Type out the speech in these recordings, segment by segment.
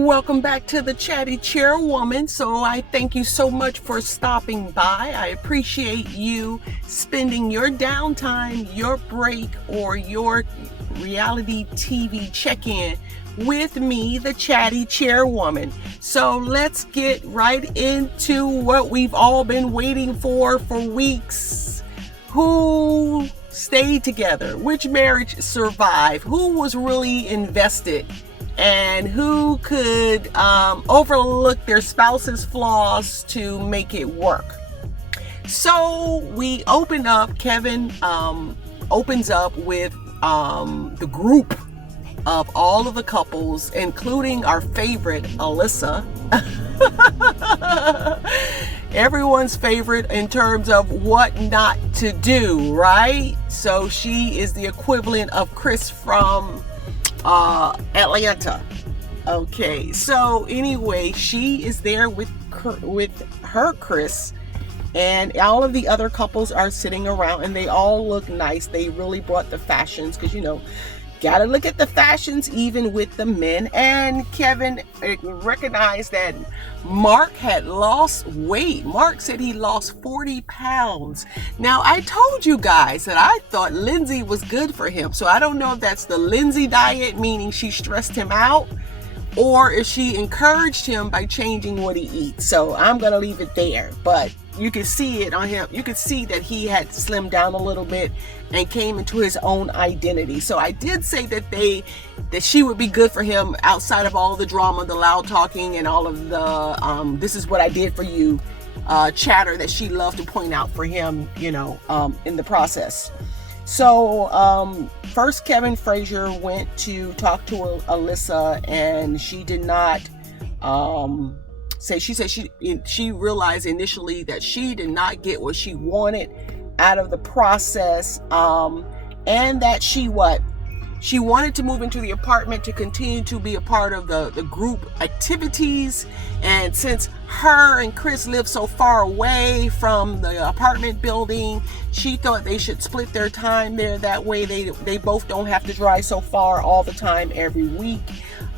Welcome back to the Chatty Chairwoman. So I thank you so much for stopping by. I appreciate you spending your downtime, your break, or your reality TV check-in with me, the Chatty Chairwoman. So let's get right into what we've all been waiting for weeks. Who stayed together? Which marriage survived? Who was really invested? And who could overlook their spouse's flaws to make it work? So we open up, Kevin opens up with the group of all of the couples, including our favorite, Alyssa. Everyone's favorite in terms of what not to do, right? So she is the equivalent of Chris from Atlanta. Okay, so anyway, she is there with her Chris, and all of the other couples are sitting around, and they all look nice. They really brought the fashions, because gotta look at the fashions even with the men. And Kevin recognized that Mark had lost weight. Mark said he lost 40 pounds. Now, I told you guys that I thought Lindsay was good for him. So I don't know if that's the Lindsay diet, meaning she stressed him out, or if she encouraged him by changing what he eats. So I'm going to leave it there. But you can see it on him. You can see that he had slimmed down a little bit and came into his own identity. So I did say that she would be good for him outside of all the drama, the loud talking, and all of the this is what I did for you chatter that she loved to point out for him, in the process. So first, Kevin Frazier went to talk to Alyssa, and she did not she said she realized initially that she did not get what she wanted out of the process, and that she wanted to move into the apartment to continue to be a part of the group activities. And since her and Chris live so far away from the apartment building, she thought they should split their time there. That way they both don't have to drive so far all the time every week.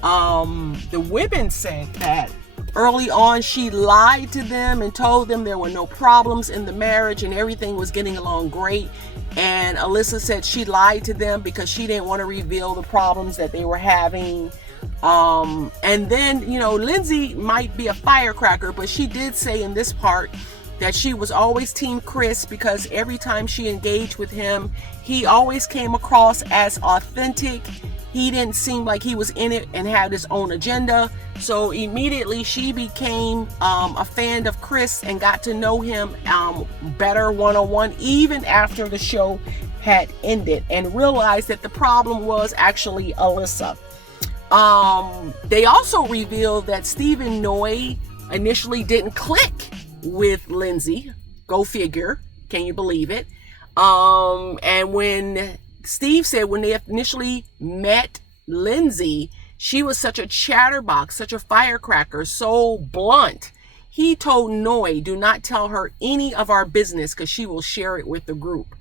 The women said that early on she lied to them and told them there were no problems in the marriage and everything was getting along great. And Alyssa said she lied to them because she didn't want to reveal the problems that they were having. And then, Lindsay might be a firecracker, but she did say in this part that she was always team Chris, because every time she engaged with him, he always came across as authentic. He didn't seem like he was in it and had his own agenda. So immediately she became a fan of Chris and got to know him better one-on-one, even after the show had ended, and realized that the problem was actually Alyssa. They also revealed that Stephen Noy initially didn't click with Lindsay. Go figure. Can you believe it? And when Steve said when they initially met Lindsay, she was such a chatterbox, such a firecracker, so blunt. He told Noy, do not tell her any of our business because she will share it with the group.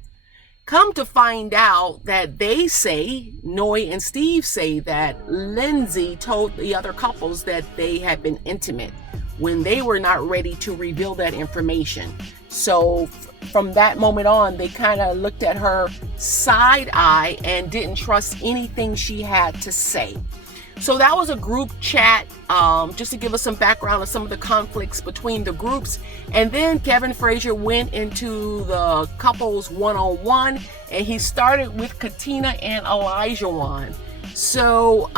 Come to find out that they say, Noy and Steve say, that Lindsay told the other couples that they had been intimate when they were not ready to reveal that information. So from that moment on, they kind of looked at her side eye and didn't trust anything she had to say. So that was a group chat, just to give us some background of some of the conflicts between the groups. And then Kevin Frazier went into the couples one-on-one, and he started with Katina and Olajuwon. So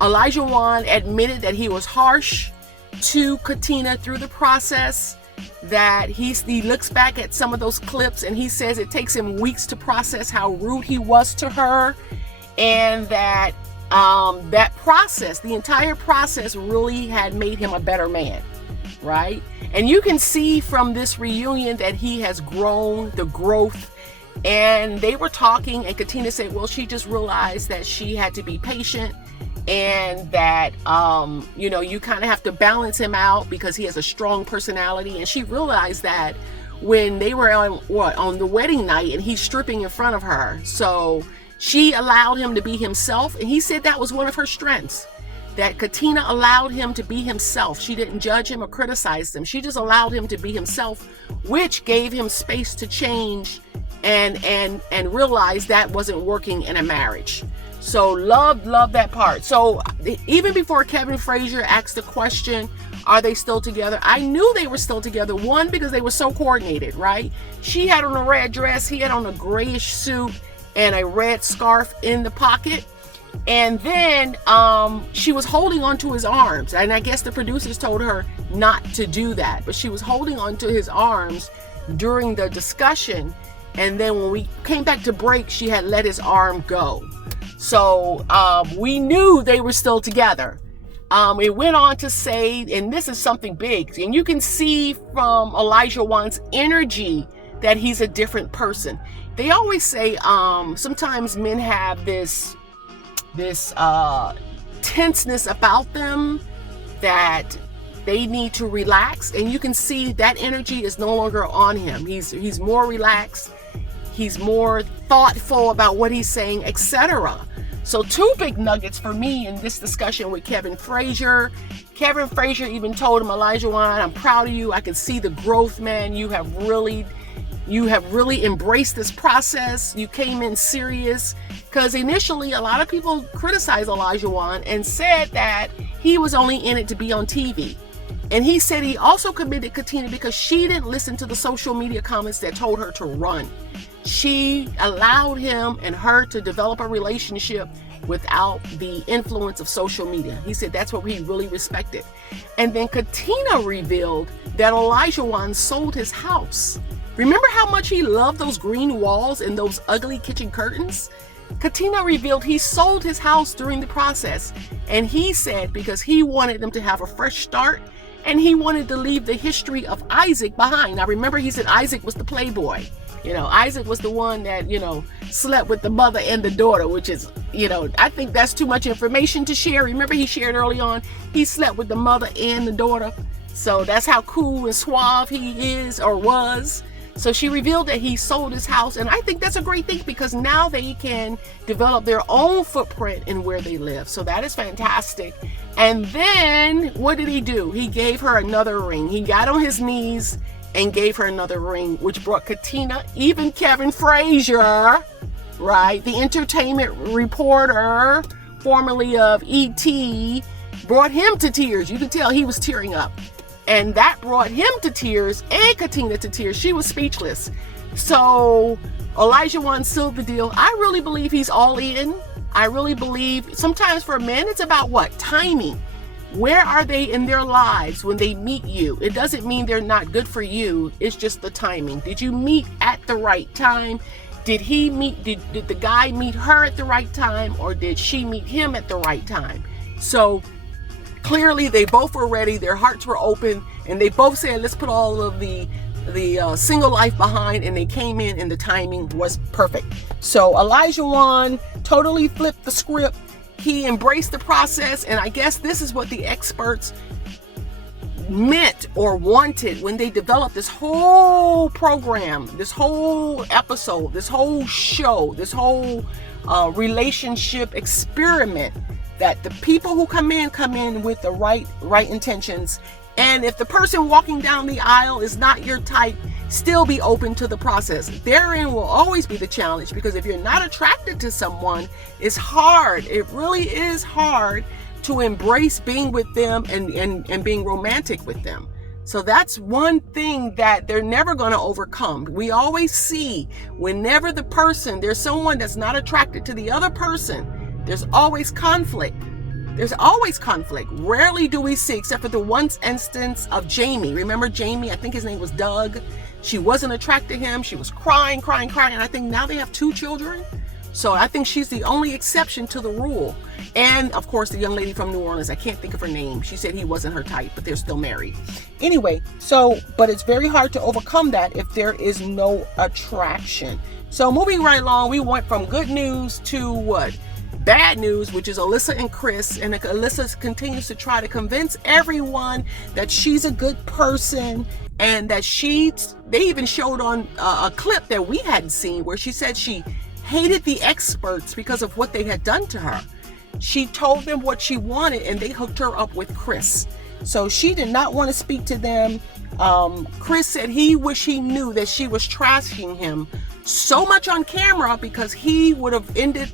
Olajuwon admitted that he was harsh to Katina through the process, that he looks back at some of those clips and he says it takes him weeks to process how rude he was to her, and that that process, the entire process, really had made him a better man, right? And you can see from this reunion that he has grown, the growth. And they were talking, and Katina said, well, she just realized that she had to be patient, and that you kind of have to balance him out because he has a strong personality. And she realized that when they were on the wedding night and he's stripping in front of her. So She allowed him to be himself, and he said that was one of her strengths, that Katina allowed him to be himself. She didn't judge him or criticize him. She just allowed him to be himself, which gave him space to change and realize that wasn't working in a marriage. So love that part. So even before Kevin Frazier asked the question, are they still together? I knew they were still together. One, because they were so coordinated, right? She had on a red dress, he had on a grayish suit and a red scarf in the pocket. And then she was holding onto his arms. And I guess the producers told her not to do that. But she was holding onto his arms during the discussion. And then when we came back to break, she had let his arm go. So we knew they were still together. It went on to say, and this is something big, and you can see from Olajuwon's energy that he's a different person. They always say sometimes men have this tenseness about them that they need to relax, and you can see that energy is no longer on him. He's more relaxed. He's more thoughtful about what he's saying, etc. So 2 big nuggets for me in this discussion with Kevin Frazier. Kevin Frazier even told him, Olajuwon, I'm proud of you. I can see the growth, man. You have really embraced this process. You came in serious. Because initially, a lot of people criticized Olajuwon and said that he was only in it to be on TV. And he said he also committed Katina because she didn't listen to the social media comments that told her to run. She allowed him and her to develop a relationship without the influence of social media. He said that's what he really respected. And then Katina revealed that Olajuwon sold his house. Remember how much he loved those green walls and those ugly kitchen curtains? Katina revealed he sold his house during the process. And he said because he wanted them to have a fresh start and he wanted to leave the history of Isaac behind. Now remember, he said Isaac was the playboy. Isaac was the one that, slept with the mother and the daughter, which is, I think that's too much information to share. Remember, he shared early on, he slept with the mother and the daughter. So that's how cool and suave he is or was. So she revealed that he sold his house. And I think that's a great thing because now they can develop their own footprint in where they live. So that is fantastic. And then what did he do? He gave her another ring. He got on his knees and gave her another ring, which brought Katina, even Kevin Frazier, right, the entertainment reporter, formerly of E.T., brought him to tears. You could tell he was tearing up. And that brought him to tears and Katina to tears. She was speechless. So Olajuwon sealed the deal. I really believe he's all in. I really believe sometimes for men, it's about what? Timing. Where are they in their lives when they meet you? It doesn't mean they're not good for you. It's just the timing. Did you meet at the right time? Did the guy meet her at the right time, or did she meet him at the right time? So clearly they both were ready. Their hearts were open, and they both said, let's put all of the single life behind, and they came in and the timing was perfect. So Olajuwon totally flipped the script. He embraced the process, and I guess this is what the experts meant or wanted when they developed this whole program, this whole episode, this whole show, this whole relationship experiment, that the people who come in with the right intentions. And if the person walking down the aisle is not your type, still be open to the process. Therein will always be the challenge, because if you're not attracted to someone, it's hard. It really is hard to embrace being with them and being romantic with them. So that's one thing that they're never going to overcome. We always see whenever there's someone that's not attracted to the other person, there's always conflict. There's always conflict. Rarely do we see, except for the one instance of Jamie. Remember Jamie? I think his name was Doug. She wasn't attracted to him. She was crying. And I think now they have 2 children. So I think she's the only exception to the rule. And of course, the young lady from New Orleans, I can't think of her name. She said he wasn't her type, but they're still married. Anyway, but it's very hard to overcome that if there is no attraction. So moving right along, we went from good news to what? Bad news, which is Alyssa and Chris. And Alyssa continues to try to convince everyone that she's a good person, and that they even showed on a clip that we hadn't seen where she said she hated the experts because of what they had done to her. She told them what she wanted, and they hooked her up with Chris. So she did not want to speak to them. Chris said he wished he knew that she was trashing him so much on camera, because he would have ended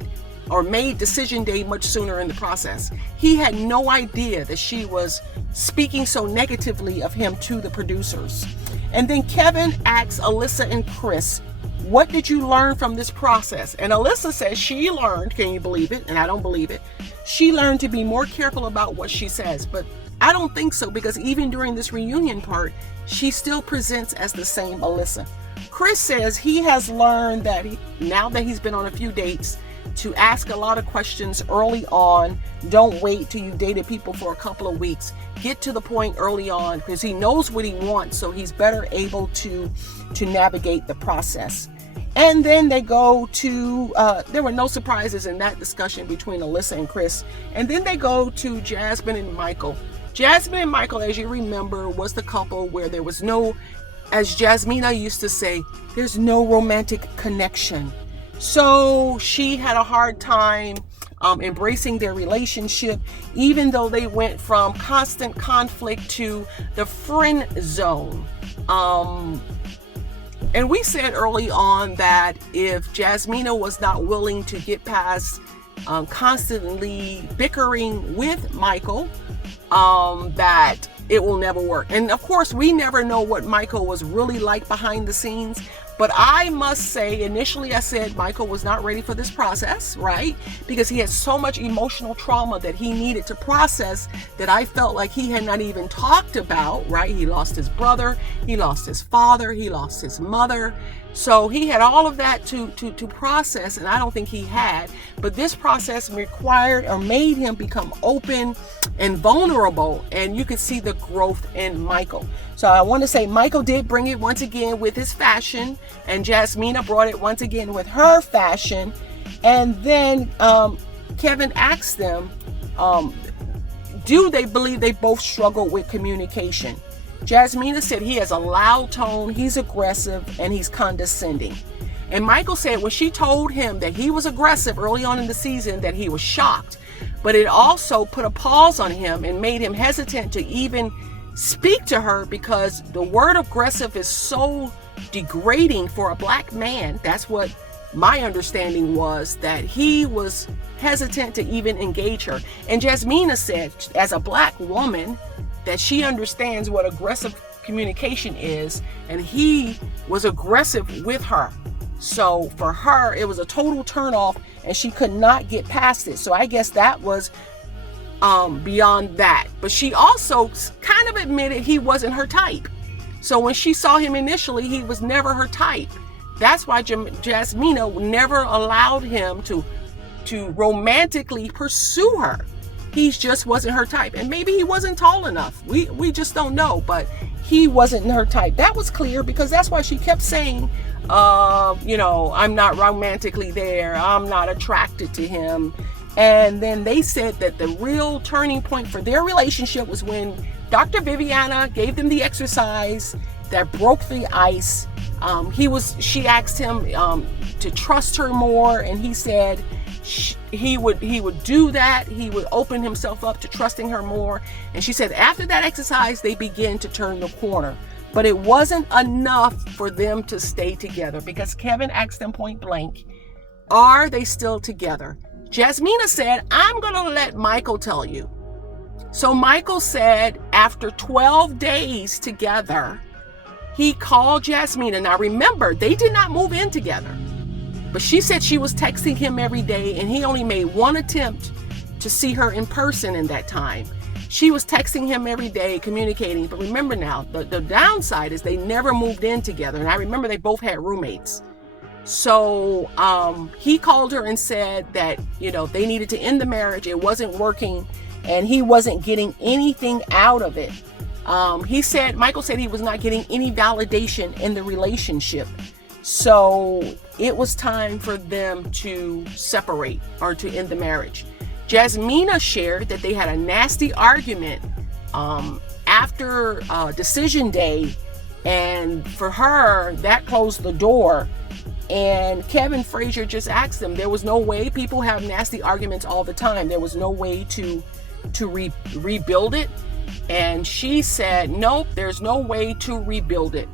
or made decision day much sooner in the process. He had no idea that she was speaking so negatively of him to the producers. And then Kevin asks Alyssa and Chris, what did you learn from this process? And Alyssa says she learned, can you believe it? And I don't believe it. She learned to be more careful about what she says. But I don't think so, because even during this reunion part, she still presents as the same Alyssa. Chris says he has learned that now that he's been on a few dates, to ask a lot of questions early on. Don't wait till you've dated people for a couple of weeks. Get to the point early on, because he knows what he wants, so he's better able to navigate the process. And then they go to, there were no surprises in that discussion between Alyssa and Chris. And then they go to Jasmine and Michael. Jasmine and Michael, as you remember, was the couple where there was no, as Jasmina used to say, there's no romantic connection. So she had a hard time embracing their relationship, even though they went from constant conflict to the friend zone. And we said early on that if Jasmina was not willing to get past constantly bickering with Michael, that it will never work. And of course, we never know what Michael was really like behind the scenes. But I must say, initially I said Michael was not ready for this process, right? Because he had so much emotional trauma that he needed to process that I felt like he had not even talked about, right? He lost his brother, he lost his father, he lost his mother. So he had all of that to process, and I don't think he had. But this process required or made him become open and vulnerable, and you could see the growth in Michael. So I want to say Michael did bring it once again with his fashion, and Jasmina brought it once again with her fashion. And then Kevin asked them, do they believe they both struggle with communication? Jasmina said he has a loud tone, he's aggressive, and he's condescending. And Michael said when she told him that he was aggressive early on in the season, that he was shocked. But it also put a pause on him and made him hesitant to even speak to her, because the word aggressive is so degrading for a black man. That's what my understanding was, that he was hesitant to even engage her. And Jasmina said, as a black woman, that she understands what aggressive communication is, and he was aggressive with her. So for her, it was a total turnoff, and she could not get past it. So I guess that was beyond that. But she also kind of admitted he wasn't her type. So when she saw him initially, he was never her type. That's why Jasmina never allowed him to romantically pursue her. He just wasn't her type. And maybe he wasn't tall enough. We just don't know, but he wasn't her type. That was clear, because that's why she kept saying, I'm not romantically there. I'm not attracted to him. And then they said that the real turning point for their relationship was when Dr. Viviana gave them the exercise that broke the ice. She asked him to trust her more, and he said he would do that. He would open himself up to trusting her more. And she said after that exercise, they began to turn the corner. But it wasn't enough for them to stay together, because Kevin asked them point blank, are they still together? Jasmina said, I'm going to let Michael tell you. So Michael said after 12 days together, he called Jasmina. Now remember, they did not move in together, but she said she was texting him every day, and he only made one attempt to see her in person in that time. She was texting him every day, communicating. But remember now, the downside is they never moved in together. And I remember they both had roommates. So he called her and said that, they needed to end the marriage. It wasn't working, and he wasn't getting anything out of it. Michael said he was not getting any validation in the relationship. So it was time for them to separate or to end the marriage. Jasmina shared that they had a nasty argument after decision day, and for her, that closed the door And Kevin Frazier just asked them, there was no way, people have nasty arguments all the time, there was no way to rebuild it. And she said, nope, there's no way to rebuild it.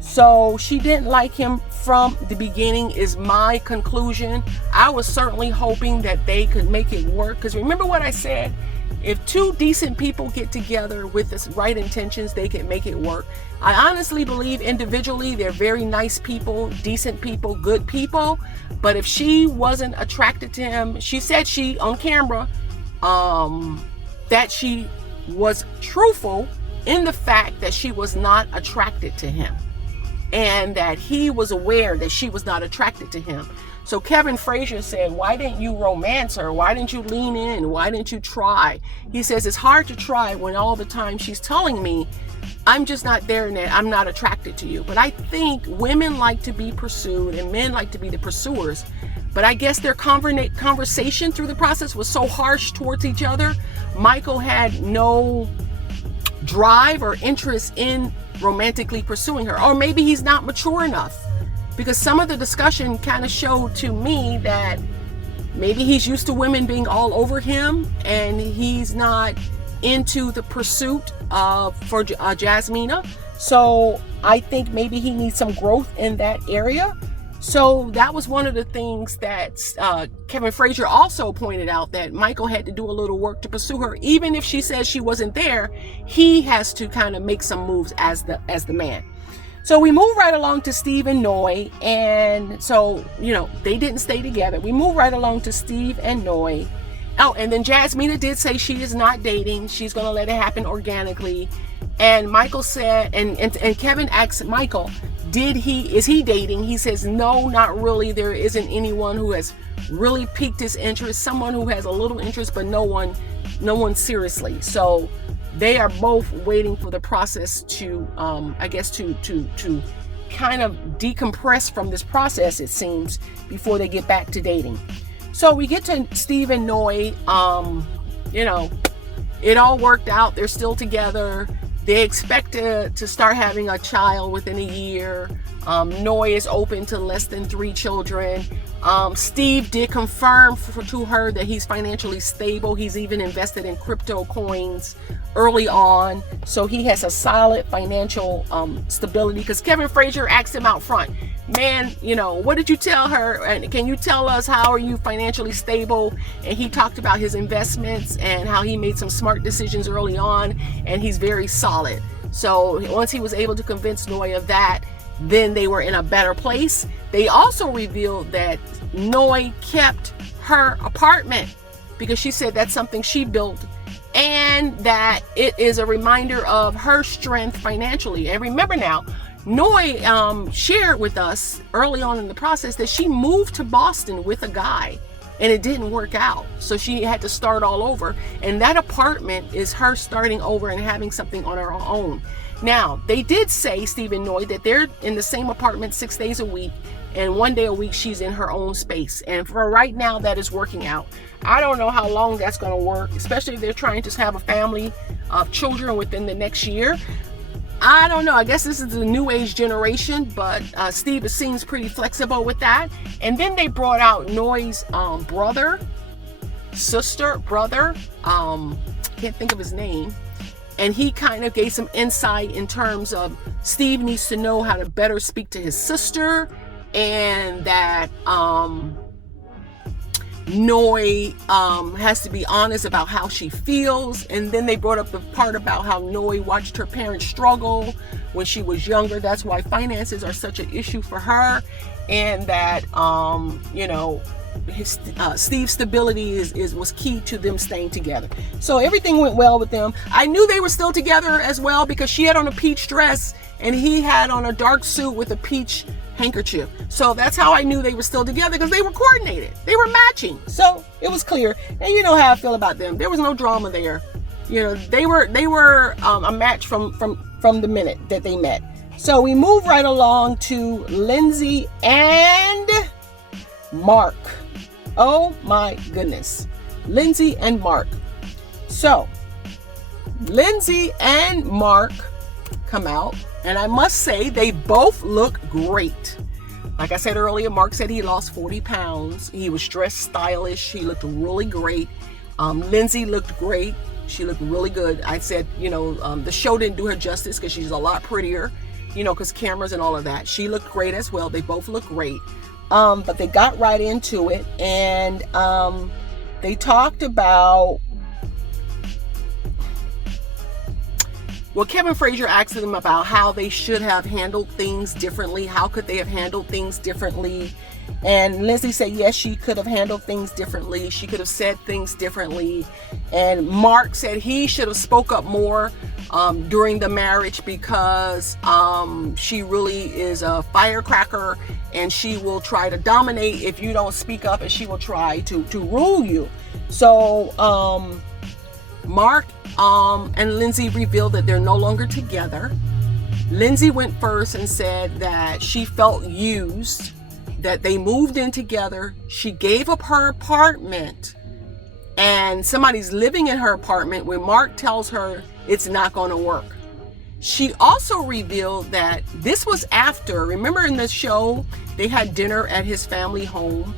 So she didn't like him from the beginning, is my conclusion. I was certainly hoping that they could make it work, because remember what I said, if two decent people get together with the right intentions, they can make it work. I honestly believe individually they're very nice people, decent people, good people. But if she wasn't attracted to him, she said she on camera that she was truthful in the fact that she was not attracted to him, and that he was aware that she was not attracted to him. So Kevin Frazier said, why didn't you romance her? Why didn't you lean in? Why didn't you try? He says, it's hard to try when all the time she's telling me, I'm just not there and I'm not attracted to you. But I think women like to be pursued and men like to be the pursuers. But I guess their conversation through the process was so harsh towards each other. Michael had no drive or interest in romantically pursuing her. Or maybe he's not mature enough. Because some of the discussion kind of showed to me that maybe he's used to women being all over him and he's not into the pursuit for Jasmina. So I think maybe he needs some growth in that area. So that was one of the things that Kevin Frazier also pointed out, that Michael had to do a little work to pursue her. Even if she says she wasn't there, he has to kind of make some moves as the man. So we move right along to Steve and Noi. And so, they didn't stay together. We move right along to Steve and Noi. Oh, and then Jasmina did say she is not dating. She's going to let it happen organically. And Michael said, and Kevin asked Michael, is he dating? He says, no, not really. There isn't anyone who has really piqued his interest. Someone who has a little interest, but no one seriously. So they are both waiting for the process to, to kind of decompress from this process, it seems, before they get back to dating. So we get to Steve and Noi. It all worked out. They're still together. They expect to start having a child within a year. Noi is open to less than 3 children. Steve did confirm to her that he's financially stable. He's even invested in crypto coins early on. So he has a solid financial stability, because Kevin Frazier asked him out front, man, what did you tell her? And can you tell us, how are you financially stable? And he talked about his investments and how he made some smart decisions early on, and he's very solid. So once he was able to convince Noi of that, then they were in a better place. They also revealed that Noi kept her apartment because she said that's something she built, and that it is a reminder of her strength financially. And remember now, Noi shared with us early on in the process that she moved to Boston with a guy and it didn't work out. So she had to start all over. And that apartment is her starting over and having something on her own. Now, they did say, Steve and Noi, that they're in the same apartment 6 days a week, and 1 day a week she's in her own space. And for right now, that is working out. I don't know how long that's going to work, especially if they're trying to have a family of children within the next year. I don't know. I guess this is the new age generation, but Steve seems pretty flexible with that. And then they brought out Noi's brother, can't think of his name. And he kind of gave some insight in terms of Steve needs to know how to better speak to his sister, and that Noi has to be honest about how she feels. And then they brought up the part about how Noi watched her parents struggle when she was younger. That's why finances are such an issue for her, and that Steve's stability was key to them staying together. So everything went well with them. I knew they were still together as well, because she had on a peach dress and he had on a dark suit with a peach handkerchief. So that's how I knew they were still together, because they were coordinated. They were matching. So it was clear. And you know how I feel about them. There was no drama there. They were a match from the minute that they met. So we move right along to Lindsay and Mark. Oh my goodness. Lindsay and Mark. So Lindsay and Mark come out, and I must say they both look great. Like I said earlier, Mark said he lost 40 pounds. He was dressed stylish. He looked really great. Lindsay looked great. She looked really good. I said, the show didn't do her justice because she's a lot prettier, because cameras and all of that. She looked great as well. They both looked great. But they got right into it, and they talked about, Kevin Frazier asked them about how they should have handled things differently. How could they have handled things differently? And Lindsay said, yes, she could have handled things differently. She could have said things differently. And Mark said he should have spoke up more during the marriage because she really is a firecracker and she will try to dominate if you don't speak up, and she will try to rule you. So Mark and Lindsay revealed that they're no longer together. Lindsay went first and said that she felt used, that they moved in together. She gave up her apartment and somebody's living in her apartment when Mark tells her it's not going to work. She also revealed that this was after, remember in the show, they had dinner at his family home.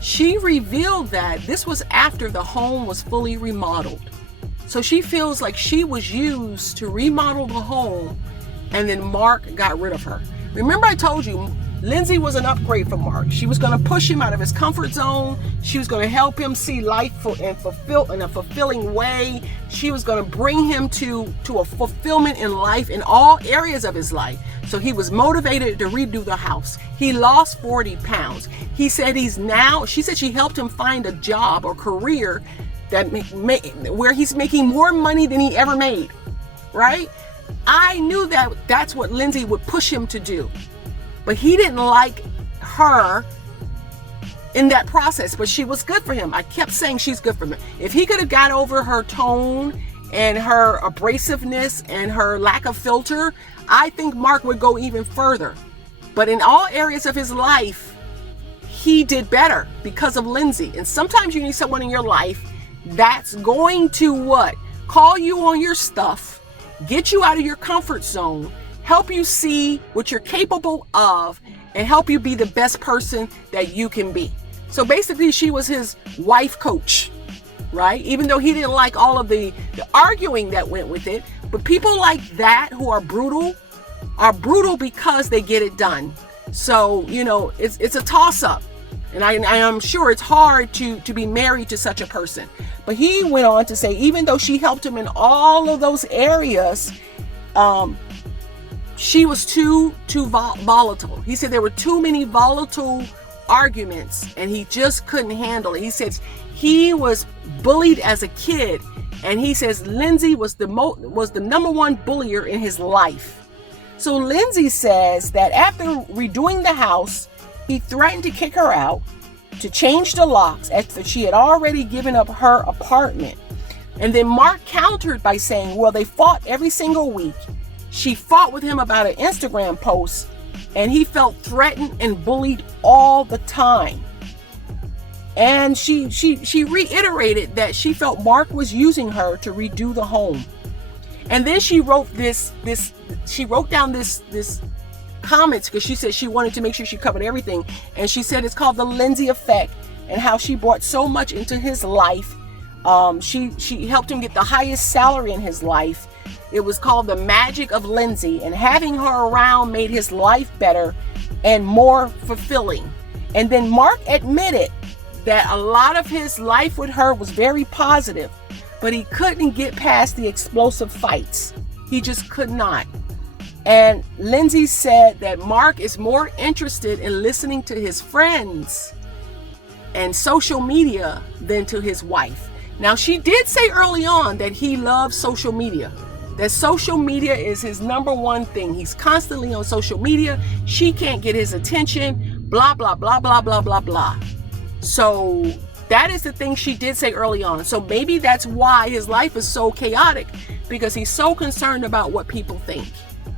She revealed that this was after the home was fully remodeled. So she feels like she was used to remodel the home, and then Mark got rid of her. Remember I told you, Lindsay was an upgrade for Mark. She was going to push him out of his comfort zone. She was going to help him see life in a fulfilling way. She was going to bring him to a fulfillment in life in all areas of his life. So he was motivated to redo the house. He lost 40 pounds. He said she said she helped him find a job or career where he's making more money than he ever made, right? I knew that that's what Lindsay would push him to do, but he didn't like her in that process, but she was good for him. I kept saying she's good for him. If he could have got over her tone and her abrasiveness and her lack of filter, I think Mark would go even further. But in all areas of his life, he did better because of Lindsay. And sometimes you need someone in your life that's going to what? Call you on your stuff, get you out of your comfort zone, help you see what you're capable of, and help you be the best person that you can be. So basically, she was his wife coach, right? Even though he didn't like all of the arguing that went with it. But people like that who are brutal because they get it done. So, it's a toss-up. And I am sure it's hard to be married to such a person. But he went on to say, even though she helped him in all of those areas, she was too volatile. He said there were too many volatile arguments and he just couldn't handle it. He says he was bullied as a kid, and he says Lindsay was the number one bullier in his life. So Lindsay says that after redoing the house, he threatened to kick her out, to change the locks after she had already given up her apartment. And then Mark countered by saying, well, they fought every single week. She fought with him about an Instagram post, and he felt threatened and bullied all the time. And she reiterated that she felt Mark was using her to redo the home. And then she wrote she wrote down this comments because she said she wanted to make sure she covered everything. And she said it's called the Lindsay effect, and how she brought so much into his life. She helped him get the highest salary in his life. It was called the magic of Lindsay, and having her around made his life better and more fulfilling. And then Mark admitted that a lot of his life with her was very positive, but he couldn't get past the explosive fights. He just could not. And Lindsay said that Mark is more interested in listening to his friends and social media than to his wife. Now, she did say early on that he loves social media, that social media is his number one thing. He's constantly on social media. She can't get his attention, blah, blah, blah, blah, blah, blah, blah. So that is the thing she did say early on. So maybe that's why his life is so chaotic, because he's so concerned about what people think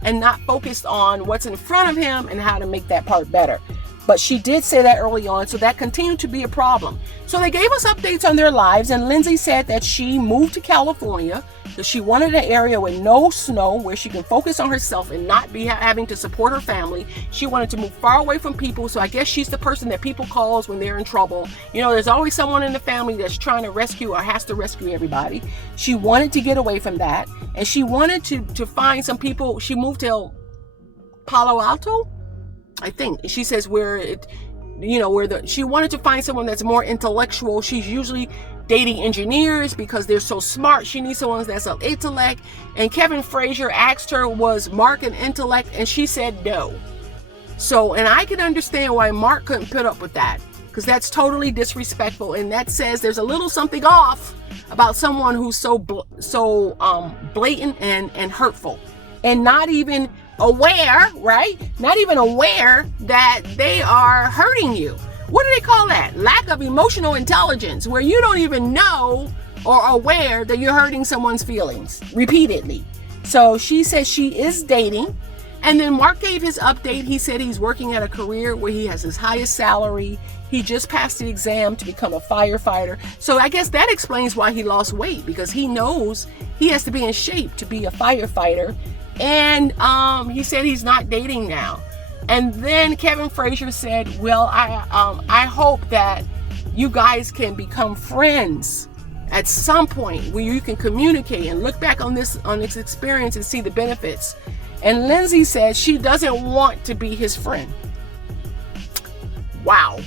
and not focused on what's in front of him and how to make that part better. But she did say that early on, so that continued to be a problem. So they gave us updates on their lives, and Lindsay said that she moved to California. because she wanted an area with no snow where she can focus on herself and not be having to support her family. She wanted to move far away from people. So I guess she's the person that people calls when they're in trouble. You know, there's always someone in the family that's trying to rescue or has to rescue everybody. She wanted to get away from that, and she wanted to find some people. She moved to Palo Alto, I think. She says she wanted to find someone that's more intellectual. She's usually dating engineers because they're so smart. She needs someone that's an intellect. And Kevin Frazier asked her, was Mark an intellect? And she said no. So, and I can understand why Mark couldn't put up with that, because that's totally disrespectful. And that says there's a little something off about someone who's so blatant and hurtful, and not even aware, right? Not even aware that they are hurting you. What do they call that? Lack of emotional intelligence, where you don't even know or aware that you're hurting someone's feelings repeatedly. So she says she is dating. And then Mark gave his update. He said he's working at a career where he has his highest salary. He just passed the exam to become a firefighter. So I guess that explains why he lost weight, because he knows he has to be in shape to be a firefighter. And he said he's not dating now. And then Kevin Frazier said, well, I hope that you guys can become friends at some point where you can communicate and look back on this experience and see the benefits. And Lindsay said she doesn't want to be his friend. Wow.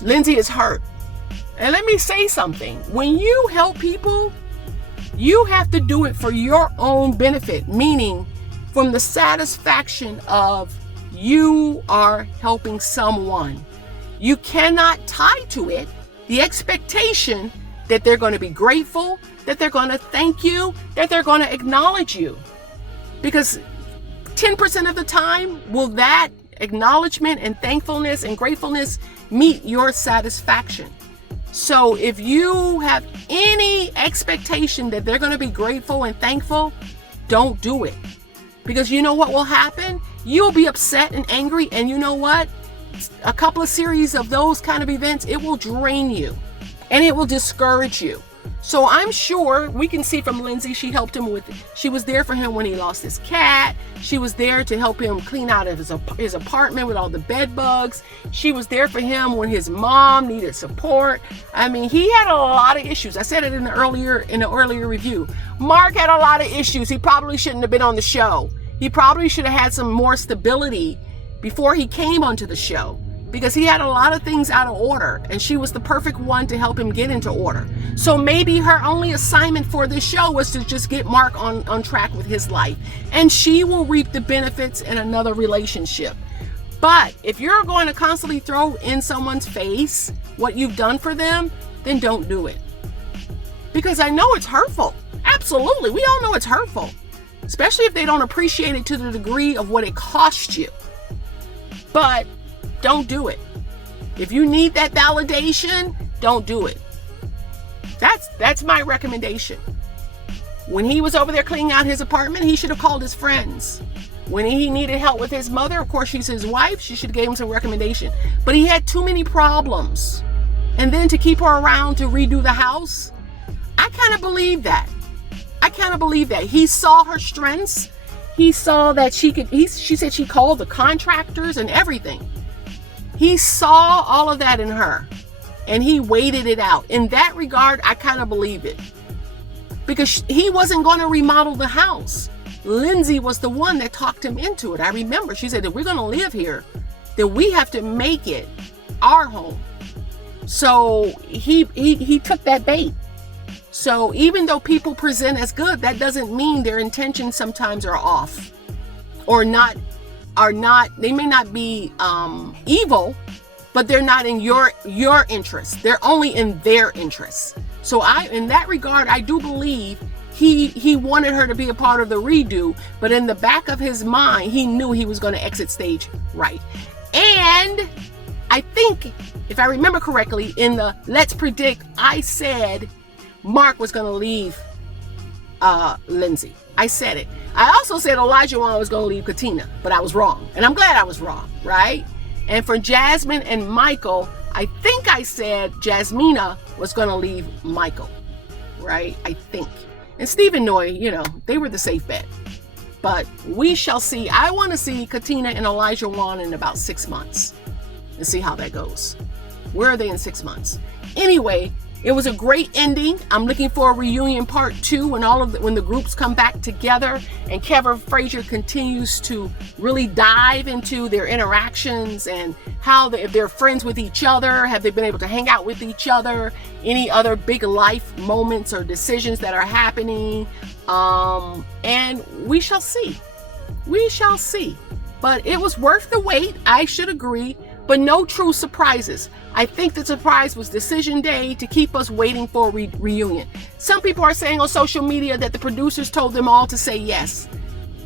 Lindsay is hurt. And let me say something. When you help people, you have to do it for your own benefit, meaning from the satisfaction of you are helping someone. You cannot tie to it the expectation that they're going to be grateful, that they're going to thank you, that they're going to acknowledge you. Because 10% of the time, will that acknowledgement and thankfulness and gratefulness meet your satisfaction? So if you have any expectation that they're going to be grateful and thankful, don't do it. Because you know what will happen? You'll be upset and angry, and you know what? A couple of series of those kind of events, it will drain you and it will discourage you. So I'm sure we can see from Lindsay, she helped him she was there for him when he lost his cat. She was there to help him clean out of his apartment with all the bed bugs. She was there for him when his mom needed support. I mean, he had a lot of issues. I said it in the earlier review. Mark had a lot of issues. He probably shouldn't have been on the show. He probably should have had some more stability before he came onto the show, because he had a lot of things out of order, and she was the perfect one to help him get into order. So maybe her only assignment for this show was to just get Mark on track with his life, and she will reap the benefits in another relationship. But if you're going to constantly throw in someone's face what you've done for them, then don't do it. Because I know it's hurtful. Absolutely. We all know it's hurtful, especially if they don't appreciate it to the degree of what it cost you. But don't do it. If you need that validation, don't do it. That's my recommendation. When he was over there cleaning out his apartment, he should have called his friends. When he needed help with his mother, of course, she's his wife, she should have gave him some recommendation. But he had too many problems. And then to keep her around to redo the house, I kind of believe that. He saw her strengths. He saw that she said she called the contractors and everything. He saw all of that in her, and he waited it out. In that regard, I kind of believe it, because he wasn't going to remodel the house. Lindsay was the one that talked him into it. I remember she said, if we're going to live here, then we have to make it our home. So he took that bait. So even though people present as good, that doesn't mean their intentions sometimes are off, or not. They may not be evil, but they're not in your interest. They're only in their interests. So in that regard, I do believe he wanted her to be a part of the redo, but in the back of his mind, he knew he was going to exit stage right. And I think, if I remember correctly, in the Let's Predict, I said Mark was going to leave Lindsay. I said it. I also said Olajuwon was going to leave Katina, but I was wrong. And I'm glad I was wrong, right? And for Jasmine and Michael, I think I said Jasmina was going to leave Michael, right? I think. And Steve and Noy, they were the safe bet. But we shall see. I want to see Katina and Olajuwon in about 6 months and see how that goes. Where are they in 6 months? Anyway, it was a great ending. I'm looking for a reunion part 2 when the groups come back together and Kevin Frazier continues to really dive into their interactions and how if they're friends with each other, have they been able to hang out with each other, any other big life moments or decisions that are happening. And we shall see. We shall see. But it was worth the wait, I should agree, but no true surprises. I think the surprise was decision day to keep us waiting for a reunion. Some people are saying on social media that the producers told them all to say yes.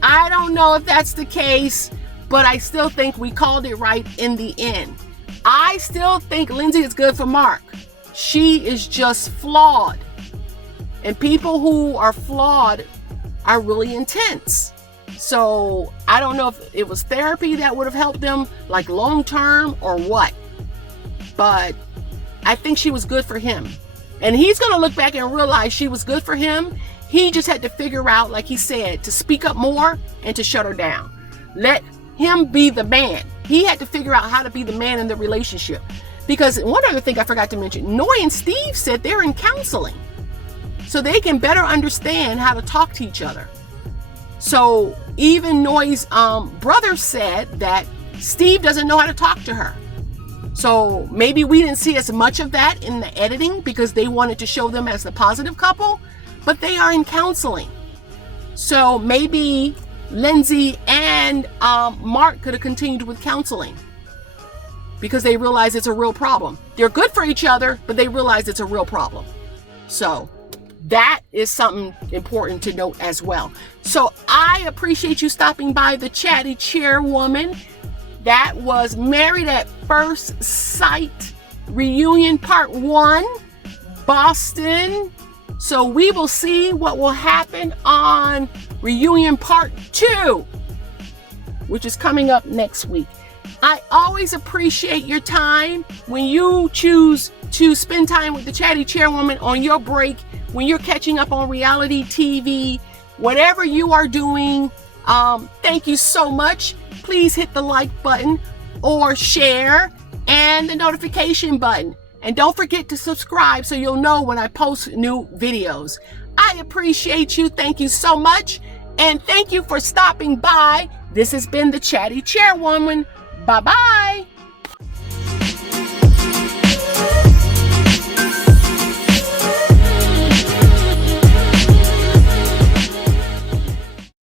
I don't know if that's the case, but I still think we called it right in the end. I still think Lindsay is good for Mark. She is just flawed. And people who are flawed are really intense. So I don't know if it was therapy that would have helped them, like long term or what. But I think she was good for him. And he's going to look back and realize she was good for him. He just had to figure out, like he said, to speak up more and to shut her down. Let him be the man. He had to figure out how to be the man in the relationship. Because one other thing I forgot to mention, Noy and Steve said they're in counseling. So they can better understand how to talk to each other. So even Noy's brother said that Steve doesn't know how to talk to her. So maybe we didn't see as much of that in the editing because they wanted to show them as the positive couple, but they are in counseling. So maybe Lindsay and Mark could have continued with counseling because they realize it's a real problem. They're good for each other, but they realize it's a real problem. So that is something important to note as well. So I appreciate you stopping by the Chatty Chairwoman. That was Married at First Sight Reunion Part 1, Boston. So we will see what will happen on Reunion Part 2, which is coming up next week. I always appreciate your time when you choose to spend time with the Chatty Chairwoman on your break, when you're catching up on reality TV, whatever you are doing. Thank you so much. Please hit the like button or share and the notification button. And don't forget to subscribe so you'll know when I post new videos. I appreciate you. Thank you so much. And thank you for stopping by. This has been the Chatty Chairwoman. Bye-bye.